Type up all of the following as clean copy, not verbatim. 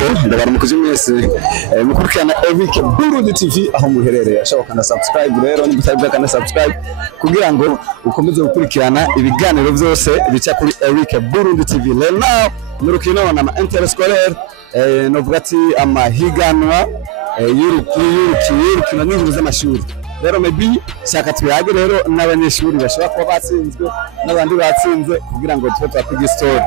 nuko ndabaramukije mwese mukurikirana Eric Burundi TV aho muherereye ashaka na subscribe rero n'ibitabo kana subscribe kugira ngo ukomeze gukurikirana ibiganiro byose bica kuri Eric Burundi TV. Now murukino na interscolaire novuga ati amahiganwa y'urukino n'ingingo z'amashuri. Rero maybe shaka tuyage rero n'abanyeshuri bashobora kuba batsinzwe n'abandi batsinze kugira ngo twe twapiga story.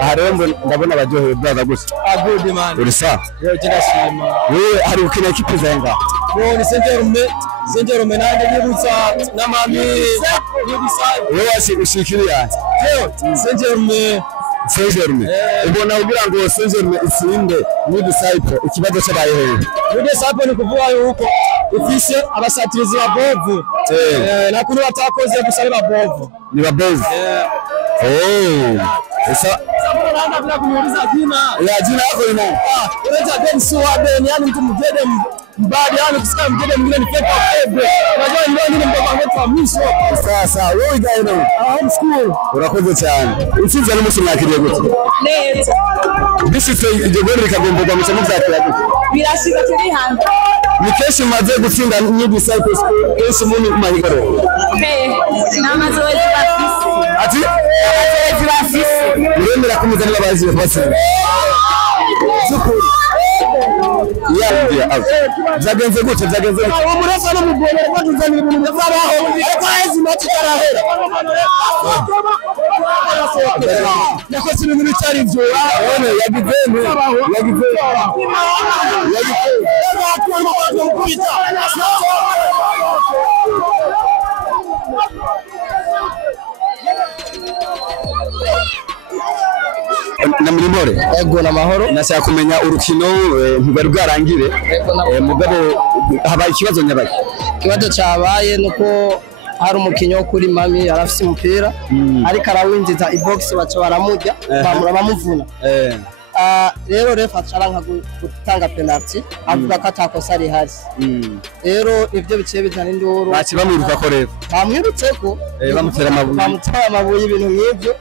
Aha rero ndabona abaryohewe brother gusa. Good man. Urisa? Yo kirashima. Wewe hari ukina equipe zenga? Yo ni Saint-Germain nande nibutsa na mami nibisai. Wewe ushikiriya? Yo Saint-Germain. Ubona kugira ngo Saint-Germain itsinde ni disciple ikibazo cy'abayeho. Ni disciple ni kuvuga yuko ifise abasatirizi babovu. Nakuri batakoze gusaba babovu. Ni babovu. Esa Sabona bila kuniuliza jina. Ya jina yako ni nani? Unaita Ben Suwaben, yani mtu mgede mbadi, yani kusikia mgede mwingine ni fake fake. Unajua ndio nini mboga wetu wa mwisho. Sasa wewe gaye no. Home school. Urakoze cyane. Utsinze ari musi mwakiriye gute? Neza. Bishitse igegori rikagomborwa mu cyamu cyakira gute? Birashika turi hanze. Ni keshi maze gutsinda ni disciple school keshi muni kumahigaro. Namaze wezi bafise. Ati? Wezi bafise. Uremera kumuzanira abazi bafase. Zukuri. Ya zagenze gute Uwo murasa no mugomera batuzanira ibintu byabaho. Ariko hezi mati karahera. Nakoze ibintu bitari byo. Yagize. Na Murimore Ego na mahoro nashaka kumenya urukino ntibari bwarangire mugabo habaye ikibazo nyabaki. Kibazo cyabaye nuko hari umukinyo wo kuri mami yarafise umupira ariko arawinjiza ibox baca baramujya bamuvuna rero refa acaranka gutanga penalty avuga ko atakosa ari hari rero ivyo biciye bizana induru baci bamwiruka ko rero bamwirutse ko bamutera amabuye ibintu nk'ivyo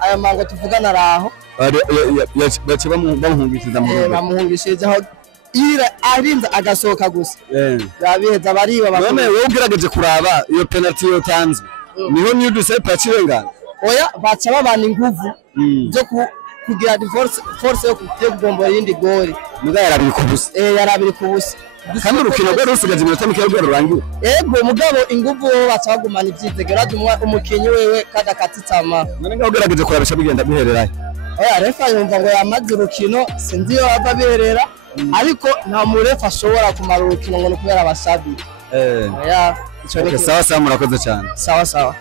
aya mango tuvugana raho baci bamuhungishiriza mu rugo bamuhungishiriza aho ira arinza agasohoka gusa babiheza bariba none wowe ugerageje kuraba iyo penalty yo tanzwe niho niyo dusepa yacirengana oya baca babana inguvu byo kugira force yo kugombora yindi goli muga yarabiri kubusa yarabiri kubusa kandi urukino rwo rusigaje iminota mike rwo rurangiye ego mugabo inguvu baca bagumana ivyizegera umukinyi wewe kada katitama none ngaho ugerageje kurabisha bigenda bihereraye oya refa yumva ngo yamaze urukino sinzi yo ava biherera ariko nta murefa ashobora kumara urukino ngo nukubera abasabiri sawa sawa murakoze cyane sawa